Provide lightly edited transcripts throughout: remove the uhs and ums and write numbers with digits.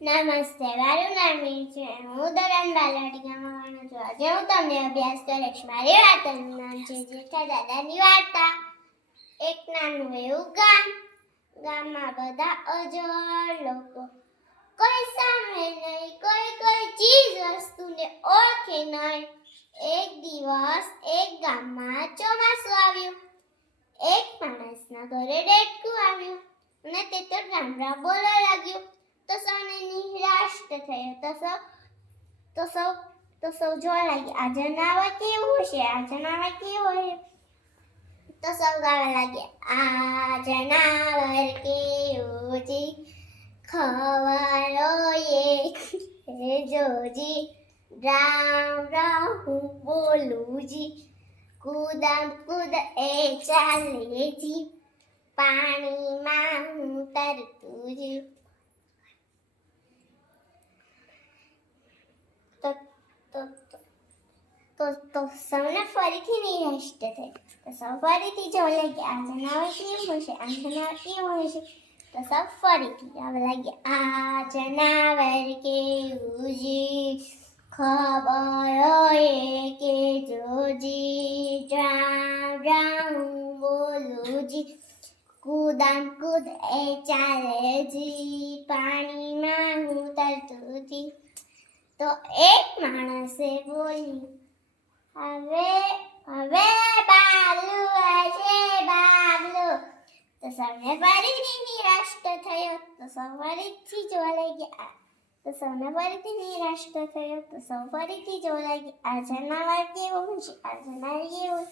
નમસ્તે, મારું નામ મીર છે. હું ધોરણ બાલવાટિકામાં ભણું છું. આજે હું તમને અભ્યાસ કરીશ. મારી વાર્તાનું નામ છે જેઠા દાદાની વાર્તા. એક નાનું એવું ગામ. ગામમાં બધા અજર લોકો. કોઈ સામે નહીં, કોઈ ચીજ વસ્તુને ઓળખે નહીં. એક દિવસ એક ગામમાં ચોમાસું આવ્યું. એક માણસના ઘરે દેડકું આવ્યું અને તે તો રામ રામ બોલવા લાગ્યું. તો સૌને નિરાશ થયો. તો સૌ જોવા લાગ્યા, આ જનાવર કેવું છે, આ જનાવર કેવું છે. તો સૌ ગાવા લાગ્યા, આ જનાવર કેવું છે, ખવારોએ જોજી, રામ રામ હું બોલું જી, કૂદમ કૂદ એ ચાલે જી, પાણીમાં હું તરતું જી. તો સૌને ફરીથી નિરાશ થઈ. તો સૌ ફરીથી જોવા લાગ્યા, આ જનાવર કેવું હશે, આ જનાવર કેવું હશે. તો સૌ ફરીથી ગાવા લાગ્યા, આ જનાવર કેવું જી, ખબર હોય કે જોજી, રામ રામ બોલું જી, કૂદમ કૂદ એ ચાલે જી, પાણીમાં હું તરતું જી. તો એક માણસે બોલ્યું, હવે બાબલું હશે બાબલું. તો સૌને ફરીથી નિરાશ થયો. તો સૌ ફરીથી જોવા લાગ્યા, તો સૌને ફરીથી નિરાશ થયો. તો સૌ ફરીથી જોવા લાગ્યા, આ જનાવર કેવું છે, આ જનાવર કેવું.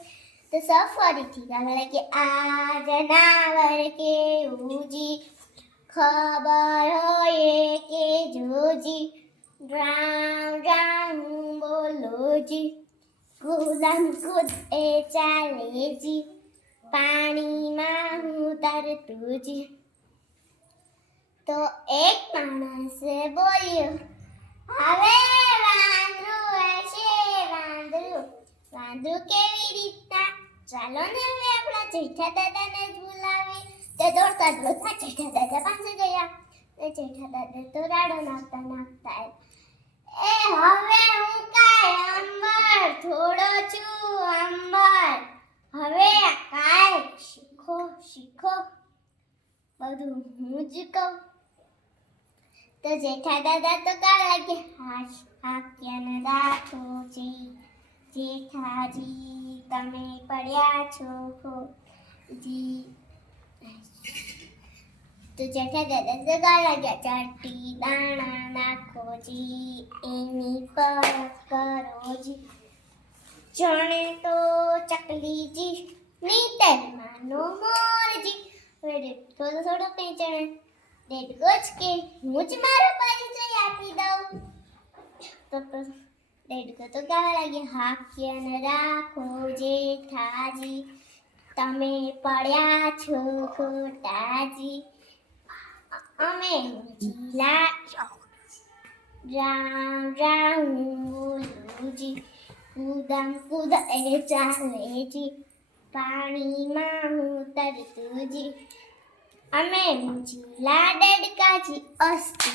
તો સૌ ફરીથી ગાવા લાગ્યા, આ જનાવર કેવું જી, ખબર હોય કે જોજી, રામ રામ બોલો જી, કૂદમ કૂદ એ ચાલે જી, પાણીમાં હું તરતું જી. તો એક માણસે બોલ્યો, હવે વાંદરું હશે વાંદરું. વાંદરું કેવી રીતના? ચાલો ને હવે આપણા જેઠા દાદાને જ બોલાવીએ. તે દોડતા જેઠા દાદા પાસે ગયા. જેઠા દાદા તો રાડો નાખતા એ હવે હું કાંઈ અંબર થોડો છું અંબર, હવે કાંઈ શીખો બધું હું જ કહું. તો જેઠા દાદા તો ગાવા લાગ્યા, હાક્યાના દાંતોજી, જેઠાજી તમે પડ્યા છો જી. તો જેઠા દાદા તો ગાવા લાગ્યા, ચટ્ટી દાણા નાખો જી, એની પરખ કરો જી, જાણે તો ચકલી જી, નીતર માનો મોર જી. હવે થોડો કઈ જાણે દેડકો જ કે હું જ મારો પરિચય આપી દઉં. તો દેડકો તો ગાવા લાગ્યા, હાક્યન રાખો જેઠાજી, તમે પડ્યા છો ખોટાજી, અમે જીલા રામ રામ બોલું જી, કૂદમ કૂદ એ ચાલે જી, પાણીમાં હું તરતું જી, અમે જીલા દેડકાજી અસ્તુ.